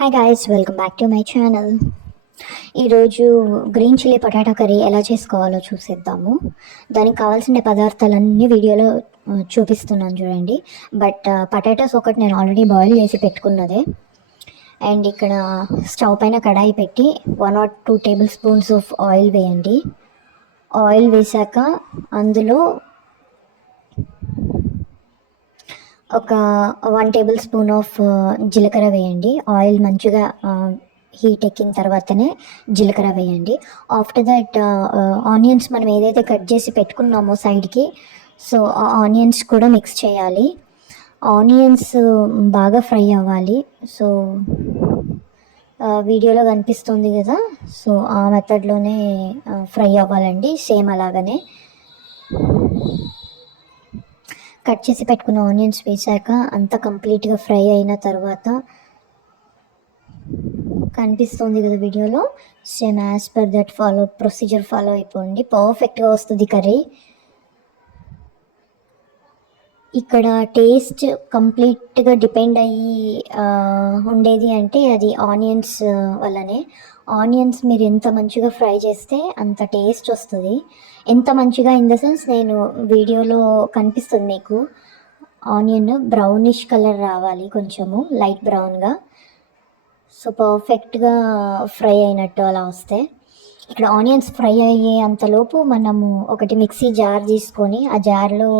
Hi guys, welcome back to my channel. ఈరోజు green chilli potato curry ఎలా చేసుకోవాలో చూసేద్దాము. దానికి కావాల్సిన పదార్థాలన్నీ వీడియోలో చూపిస్తున్నాను చూడండి. బట్ పొటాటోస్ ఒకటి నేను ఆల్రెడీ బాయిల్ చేసి పెట్టుకున్నదే. అండ్ ఇక్కడ స్టవ్ పైన కడాయి పెట్టి 1 or 2 table spoons of oil వేయండి. ఆయిల్ వేసాక అందులో ఒక 1 టేబుల్ స్పూన్ ఆఫ్ జీలకర్ర వేయండి. ఆయిల్ మంచిగా హీట్ ఎక్కిన తర్వాతనే జీలకర్ర వేయండి. ఆఫ్టర్ దట్ ఆనియన్స్ మనం ఏదైతే కట్ చేసి పెట్టుకున్నామో సైడ్కి, సో ఆ ఆనియన్స్ కూడా మిక్స్ చేయాలి. ఆనియన్స్ బాగా ఫ్రై అవ్వాలి. సో వీడియోలో కనిపిస్తుంది కదా, సో ఆ మెథడ్లోనే ఫ్రై అవ్వాలండి, సేమ్ అలాగనే. కట్ చేసి పెట్టుకున్న ఆనియన్స్ వేసాక అంతా కంప్లీట్గా ఫ్రై అయిన తర్వాత కనిపిస్తుంది కదా వీడియోలో, same as per that procedure follow అయిపోండి. పర్ఫెక్ట్గా వస్తుంది కర్రీ. ఇక్కడ టేస్ట్ కంప్లీట్గా డిపెండ్ అయ్యి ఉండేది అంటే అది ఆనియన్స్ వల్లనే. ఆనియన్స్ మీరు ఎంత మంచిగా ఫ్రై చేస్తే అంత టేస్ట్ వస్తుంది. ఎంత మంచిగా ఇన్ ద సెన్స్, నేను వీడియోలో కనిపిస్తుంది మీకు ఆనియన్ బ్రౌనిష్ కలర్ రావాలి, కొంచెము లైట్ బ్రౌన్గా. సో పర్ఫెక్ట్గా ఫ్రై అయినట్టు అలా వస్తే, ఇక్కడ ఆనియన్స్ ఫ్రై అయ్యే అంతలోపు మనము ఒకటి మిక్సీ జార్ తీసుకొని ఆ జార్లో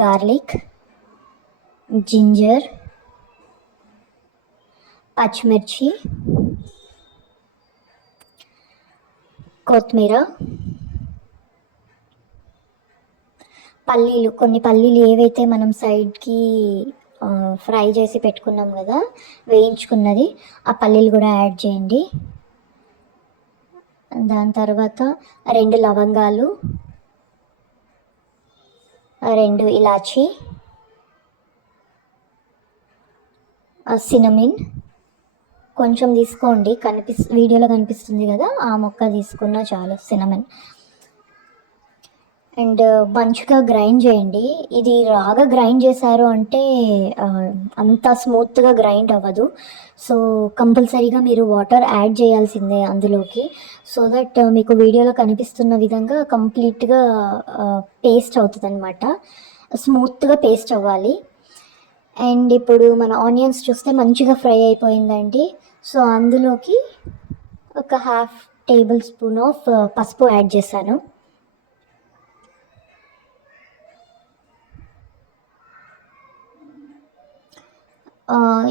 గార్లిక్, జింజర్, పచ్చిమిర్చి, కొత్తిమీర, పల్లీలు, కొన్ని పల్లీలు ఏవైతే మనం సైడ్కి ఫ్రై చేసి పెట్టుకున్నాం కదా, వేయించుకున్నది, ఆ పల్లీలు కూడా యాడ్ చేయండి. దాని తర్వాత 2 లవంగాలు, 2 ఇలాచి, సినమిన్ కొంచెం తీసుకోండి, వీడియోలో కనిపిస్తుంది కదా, ఆ మొక్క తీసుకున్నా చాలు, సినమిన్. అండ్ మంచిగా గ్రైండ్ చేయండి. ఇది రాగా గ్రైండ్ చేశారు అంటే అంత స్మూత్గా గ్రైండ్ అవ్వదు. సో కంపల్సరీగా మీరు వాటర్ యాడ్ చేయాల్సిందే అందులోకి, సో దట్ మీకు వీడియోలో కనిపిస్తున్న విధంగా కంప్లీట్గా పేస్ట్ అవుతుంది అనమాట. స్మూత్గా పేస్ట్ అవ్వాలి. అండ్ ఇప్పుడు మన ఆనియన్స్ చూస్తే మంచిగా ఫ్రై అయిపోయిందండి. సో అందులోకి ఒక 1/2 టేబుల్ స్పూన్ ఆఫ్ పసుపు యాడ్ చేశాను.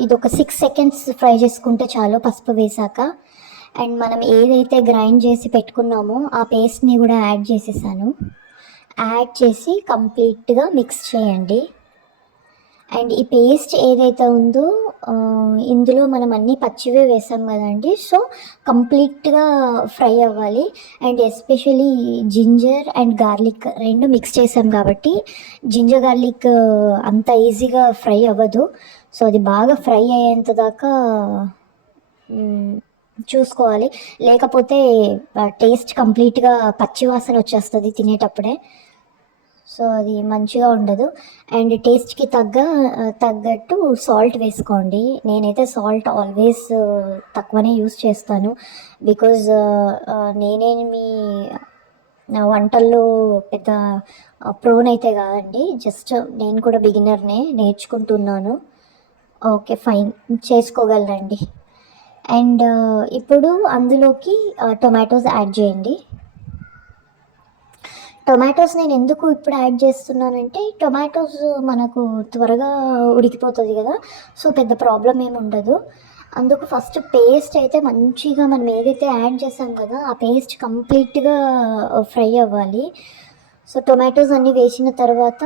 ఇది ఒక 6 సెకండ్స్ ఫ్రై చేసుకుంటే చాలు, పసుపు వేసాక. అండ్ మనం ఏదైతే గ్రైండ్ చేసి పెట్టుకున్నామో ఆ పేస్ట్ని కూడా యాడ్ చేసేసాను. యాడ్ చేసి కంప్లీట్గా మిక్స్ చేయండి. అండ్ ఈ పేస్ట్ ఏదైతే ఉందో ఇందులో మనం అన్నీ పచ్చివే వేసాం కదండి, సో కంప్లీట్గా ఫ్రై అవ్వాలి. And especially ginger and garlic 2 mix చేసాం కాబట్టి జింజర్ గార్లిక్ అంత ఈజీగా ఫ్రై అవ్వదు. సో అది బాగా ఫ్రై అయ్యేంత దాకా చూసుకోవాలి, లేకపోతే టేస్ట్ కంప్లీట్గా పచ్చివాసన వచ్చేస్తుంది తినేటప్పుడే. సో అది మంచిగా ఉండదు. అండ్ టేస్ట్కి తగ్గట్టు సాల్ట్ వేసుకోండి. నేనైతే సాల్ట్ ఆల్వేస్ తక్కువనే యూస్ చేస్తాను, బికాజ్ నేనేమి వంటల్లో పెద్ద ప్రోనైతే కాదండి, జస్ట్ నేను కూడా బిగినర్నే, నేర్చుకుంటున్నాను. Okay fine, చేసుకోగలరండి. అండ్ ఇప్పుడు అందులోకి టొమాటోస్ యాడ్ చేయండి. టొమాటోస్ నేను ఎందుకు ఇప్పుడు యాడ్ చేస్తున్నానంటే, టొమాటోస్ మనకు త్వరగా ఉడికిపోతుంది కదా, సో పెద్ద ప్రాబ్లం ఏమి ఉండదు. అందుకు ఫస్ట్ పేస్ట్ అయితే మంచిగా మనం ఏదైతే యాడ్ చేసాం కదా, ఆ పేస్ట్ కంప్లీట్గా ఫ్రై అవ్వాలి. సో టొమాటోస్ అన్నీ వేసిన తర్వాత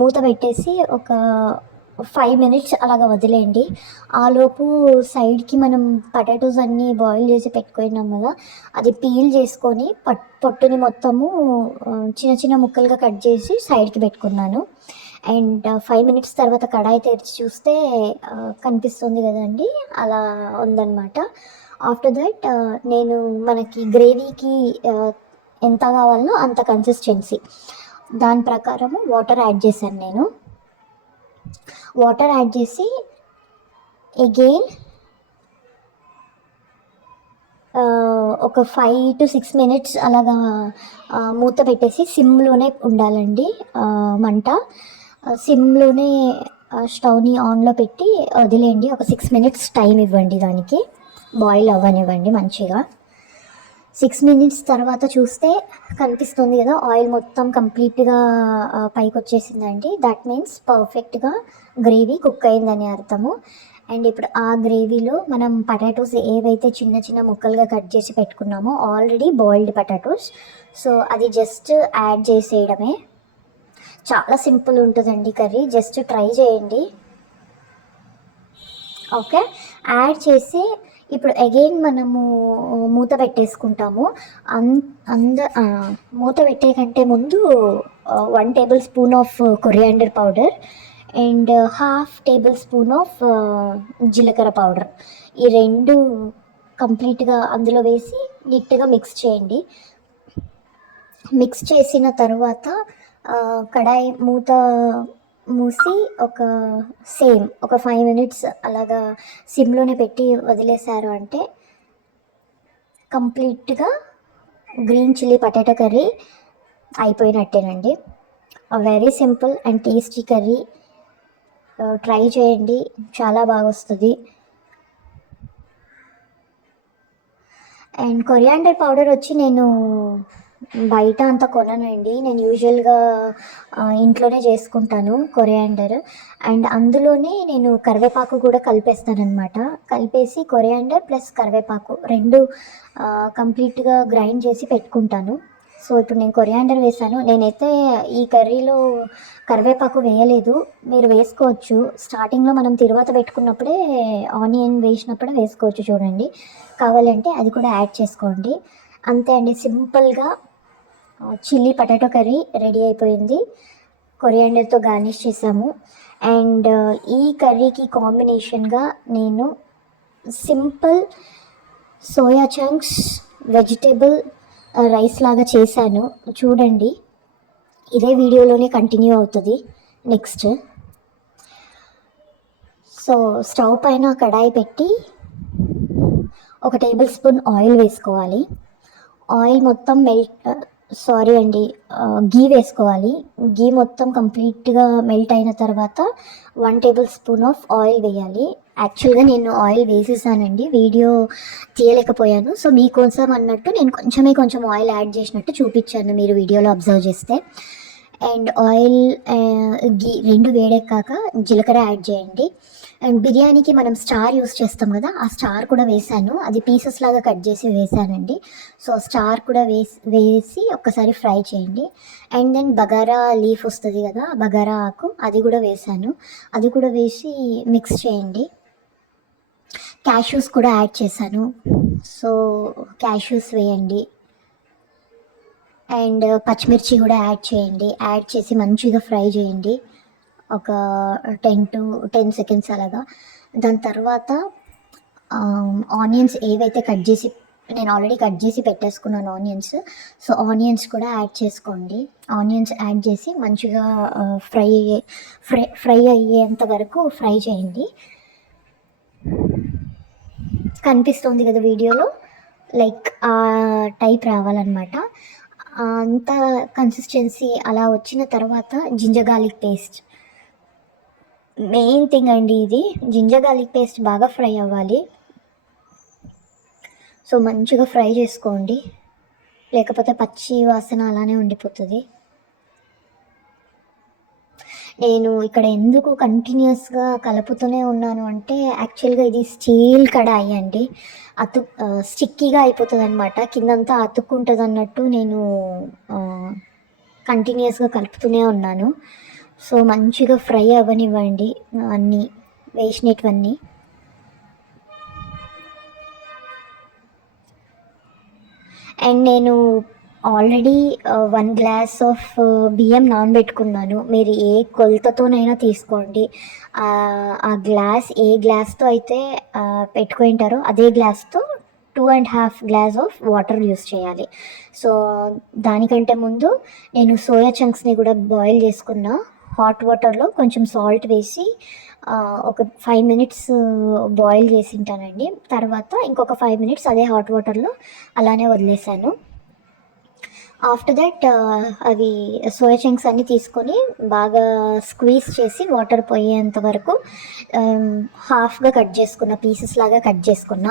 మూత పెట్టేసి ఒక 5 minutes అలాగ వదిలేయండి. ఆలోపు సైడ్కి మనం పొటాటోస్ అన్నీ బాయిల్ చేసి పెట్టుకున్నాం కదా, అది పీల్ చేసుకొని పొట్టుని మొత్తము చిన్న చిన్న ముక్కలుగా కట్ చేసి సైడ్కి పెట్టుకున్నాను. అండ్ 5 minutes తర్వాత కడాయి తెరిచి చూస్తే కనిపిస్తుంది కదండి, అలా ఉందన్నమాట. ఆఫ్టర్ దట్ నేను మనకి గ్రేవీకి ఎంత కావాలో అంత కన్సిస్టెన్సీ, దాని ప్రకారము వాటర్ యాడ్ చేశాను నేను. వాటర్ యాడ్ చేసి అగైన్ ఒక 5 to 6 మినిట్స్ అలాగా మూత పెట్టేసి సిమ్లోనే ఉండాలండి మంట. సిమ్లోనే స్టవ్ని ఆన్లో పెట్టి వదిలేయండి. ఒక 6 మినిట్స్ టైం ఇవ్వండి, దానికి బాయిల్ అవ్వనివ్వండి మంచిగా. 6 మినిట్స్ తర్వాత చూస్తే కనిపిస్తుంది కదా, ఆయిల్ మొత్తం కంప్లీట్గా పైకి వచ్చేసిందండి. దట్ మీన్స్ పర్ఫెక్ట్గా గ్రేవీ కుక్ అయిందని అర్థము. అండ్ ఇప్పుడు ఆ గ్రేవీలో మనం పొటాటోస్ ఏవైతే చిన్న చిన్న ముక్కలుగా కట్ చేసి పెట్టుకున్నామో, ఆల్రెడీ బాయిల్డ్ పొటాటోస్, సో అది జస్ట్ యాడ్ చేసేయడమే. చాలా సింపుల్ ఉంటుందండి కర్రీ, జస్ట్ ట్రై చేయండి. ఓకే, యాడ్ చేసి ఇప్పుడు అగైన్ మనము మూత పెట్టేసుకుంటాము. మూత పెట్టే కంటే ముందు 1 table spoon of coriander powder and half table spoon of జీలకర్ర పౌడర్, ఈ రెండు కంప్లీట్గా అందులో వేసి నీట్గా మిక్స్ చేయండి. మిక్స్ చేసిన తర్వాత కడాయి మూత మూసి ఒక 5 మినిట్స్ అలాగా సిమ్లోనే పెట్టి వదిలేశారు అంటే కంప్లీట్గా గ్రీన్ చిల్లీ పొటాటో కర్రీ అయిపోయినట్టేనండి. Very simple and tasty curry, try చేయండి, చాలా బాగా వస్తుంది. అండ్ కొరియాండర్ పౌడర్ వచ్చి నేను బయట అంత కొననండి, నేను యూజువల్గా ఇంట్లోనే చేసుకుంటాను కొరియాండర్. అండ్ అందులోనే నేను కరివేపాకు కూడా కలిపేస్తానమాట. కలిపేసి కొరియాండర్ ప్లస్ కరివేపాకు రెండు కంప్లీట్గా గ్రైండ్ చేసి పెట్టుకుంటాను. సో ఇప్పుడు నేను కొరియాండర్ వేసాను. నేనైతే ఈ కర్రీలో కరివేపాకు వేయలేదు, మీరు వేసుకోవచ్చు. స్టార్టింగ్లో మనం తిరువాత పెట్టుకున్నప్పుడే ఆనియన్ వేసినప్పుడే వేసుకోవచ్చు, చూడండి. కావాలంటే అది కూడా యాడ్ చేసుకోండి. అంతే అండి, సింపుల్గా చిల్లీ పొటాటో కర్రీ రెడీ అయిపోయింది. కొరియాండర్తో గార్నిష్ చేసాము. అండ్ ఈ కర్రీకి కాంబినేషన్గా నేను simple soya chunks vegetable rice లాగా చేశాను, చూడండి. ఇదే వీడియోలోనే కంటిన్యూ అవుతుంది నెక్స్ట్. సో స్టవ్ పైన కడాయి పెట్టి 1 టేబుల్ స్పూన్ ఆయిల్ వేసుకోవాలి. ఆయిల్ మొత్తం గీ వేసుకోవాలి. గీ మొత్తం కంప్లీట్గా మెల్ట్ అయిన తర్వాత 1 టేబుల్ స్పూన్ ఆఫ్ ఆయిల్ వేయాలి. యాక్చువల్గా నేను ఆయిల్ వేసేసానండి, వీడియో తీయలేకపోయాను. సో మీకోసం అన్నట్టు నేను కొంచెం ఆయిల్ యాడ్ చేసినట్టు చూపించాను, మీరు వీడియోలో అబ్జర్వ్ చేస్తే. అండ్ ఆయిల్ గీ రెండు వేడెక్కాక జీలకర్ర యాడ్ చేయండి. అండ్ బిర్యానీకి మనం స్టార్ యూస్ చేస్తాం కదా, ఆ స్టార్ కూడా వేసాను, అది పీసెస్ లాగా కట్ చేసి వేసానండి. సో స్టార్ కూడా వేసి ఒక్కసారి ఫ్రై చేయండి. అండ్ దెన్ బగారా లీఫ్ వస్తుంది కదా, బగారా ఆకు, అది కూడా వేసాను, అది కూడా వేసి మిక్స్ చేయండి. క్యాష్యూస్ కూడా యాడ్ చేశాను, సో క్యాష్యూస్ వేయండి. అండ్ పచ్చిమిర్చి కూడా యాడ్ చేయండి. యాడ్ చేసి మంచిగా ఫ్రై చేయండి ఒక 10 సెకండ్స్ అలాగా. దాని తర్వాత ఆనియన్స్ ఏవైతే నేను ఆల్రెడీ కట్ చేసి పెట్టేసుకున్నాను ఆనియన్స్, సో ఆనియన్స్ కూడా యాడ్ చేసుకోండి. ఆనియన్స్ యాడ్ చేసి మంచిగా ఫ్రై అయ్యేంత వరకు ఫ్రై చేయండి. కనిపిస్తుంది కదా వీడియోలో, లైక్ ఆ టైప్ రావాలన్నమాట. అంత కన్సిస్టెన్సీ అలా వచ్చిన తర్వాత ginger garlic paste, main thing అండి ఇది. జింజర్ గార్లిక్ పేస్ట్ బాగా ఫ్రై అవ్వాలి, సో మంచిగా ఫ్రై చేసుకోండి, లేకపోతే పచ్చి వాసన అలానే ఉండిపోతుంది. నేను ఇక్కడ ఎందుకు కంటిన్యూస్గా కలుపుతూనే ఉన్నాను అంటే, యాక్చువల్గా ఇది స్టీల్ కడాయి అండి, స్టిక్కీగా అయిపోతుంది అనమాట, కిందంతా అతుక్కుంటుంది అన్నట్టు నేను కంటిన్యూస్గా కలుపుతూనే ఉన్నాను. సో మంచిగా ఫ్రై అవ్వనివ్వండి అన్నీ వేసినటువన్నీ. అండ్ నేను ఆల్రెడీ 1 గ్లాస్ ఆఫ్ బియ్యం నానబెట్టుకున్నాను, మీరు ఏ కొలతతోనైనా తీసుకోండి. ఆ గ్లాస్ ఏ గ్లాస్తో అయితే పెట్టుకుంటారో అదే గ్లాస్తో 2.5 గ్లాస్ ఆఫ్ వాటర్ యూస్ చేయాలి. సో దానికంటే ముందు నేను సోయా చంక్స్ని కూడా బాయిల్ చేసుకున్న హాట్ వాటర్లో కొంచెం సాల్ట్ వేసి ఒక 5 మినిట్స్ బాయిల్ చేసి ఉంటానండి. తర్వాత ఇంకొక 5 మినిట్స్ అదే హాట్ వాటర్లో అలానే వదిలేసాను. ఆఫ్టర్ దట్ అవి సోయా చంక్స్ అన్నీ తీసుకొని బాగా స్క్వీజ్ చేసి వాటర్ పోయేంత వరకు హాఫ్గా కట్ చేసుకున్న, పీసెస్ లాగా కట్ చేసుకున్న.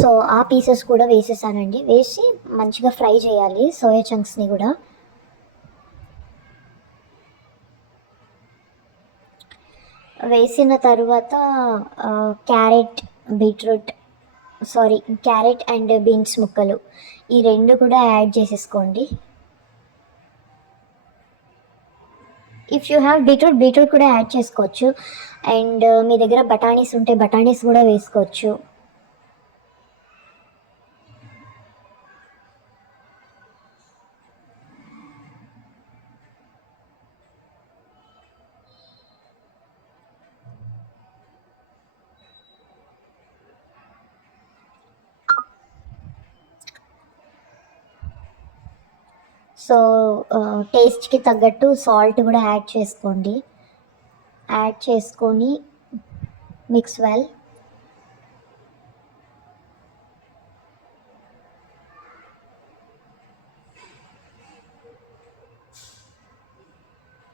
సో ఆ పీసెస్ కూడా వేసేసానండి. వేసి మంచిగా ఫ్రై చేయాలి సోయా చంక్స్ని కూడా. వేసిన తర్వాత carrot beetroot carrot and beans ముక్కలు ఈ రెండు కూడా యాడ్ చేసేసుకోండి. ఇఫ్ యూ హ్యావ్ బీట్రూట్ కూడా యాడ్ చేసుకోవచ్చు. అండ్ మీ దగ్గర బఠానీస్ ఉంటే బఠానీస్ కూడా వేసుకోవచ్చు. సో టేస్ట్కి తగ్గట్టు సాల్ట్ కూడా యాడ్ చేసుకోండి. యాడ్ చేసుకొని మిక్స్ వెల్.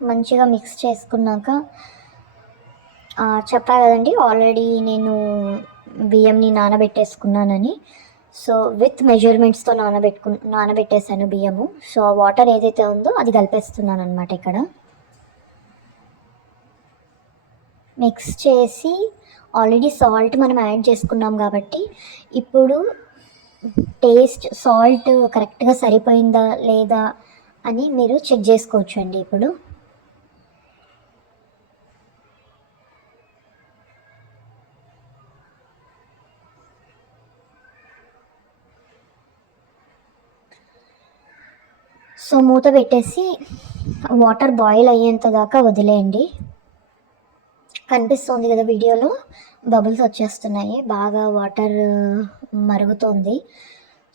మంచిగా మిక్స్ చేసుకున్నాక చెప్పా కదండి ఆల్రెడీ నేను బియ్యంని నానబెట్టేసుకున్నానని. సో విత్ మెజర్మెంట్స్తో నానబెట్టేసాను బియ్యము. సో వాటర్ ఏదైతే ఉందో అది కలిపేస్తున్నాను అనమాట ఇక్కడ. మిక్స్ చేసి ఆల్రెడీ సాల్ట్ మనం యాడ్ చేసుకున్నాం కాబట్టి ఇప్పుడు టేస్ట్ సాల్ట్ కరెక్ట్గా సరిపోయిందా లేదా అని మీరు చెక్ చేసుకోవచ్చు అండి. ఇప్పుడు సో మూత పెట్టేసి వాటర్ బాయిల్ అయ్యేంత దాకా వదిలేయండి. కనిపిస్తుంది కదా వీడియోలో బబుల్స్ వచ్చేస్తున్నాయి, బాగా వాటర్ మరుగుతుంది.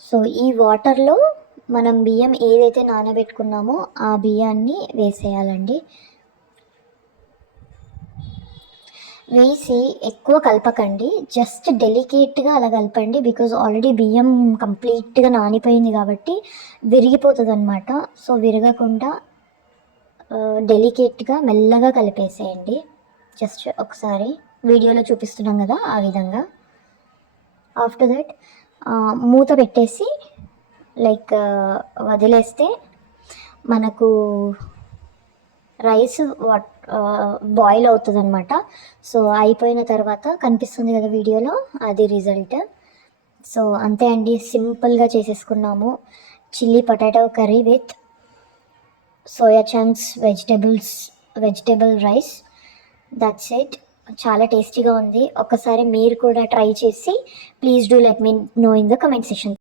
సో ఈ వాటర్లో మనం బియ్యం ఏదైతే నానబెట్టుకున్నామో ఆ బియ్యాన్ని వేసేయాలండి. వేసి ఎక్కువ కలపకండి, జస్ట్ డెలికేట్గా అలా కలపండి. బికాజ్ ఆల్రెడీ బియ్యం కంప్లీట్గా నానిపోయింది కాబట్టి విరిగిపోతుంది అనమాట. సో విరగకుండా డెలికేట్గా మెల్లగా కలిపేసేయండి. జస్ట్ ఒకసారి వీడియోలో చూపిస్తున్నాం కదా ఆ విధంగా. ఆఫ్టర్ దట్ మూత పెట్టేసి వదిలేస్తే మనకు రైస్ బాయిల్ అవుతుంది అనమాట. సో అయిపోయిన తర్వాత కనిపిస్తుంది కదా వీడియోలో, అది రిజల్ట్. సో అంతే అండి, సింపుల్గా చేసేసుకున్నాము chilli potato curry with soya chunks vegetable rice. That's it. చాలా టేస్టీగా ఉంది. ఒక్కసారి మీరు కూడా ట్రై చేసి please do let me know in the comment section.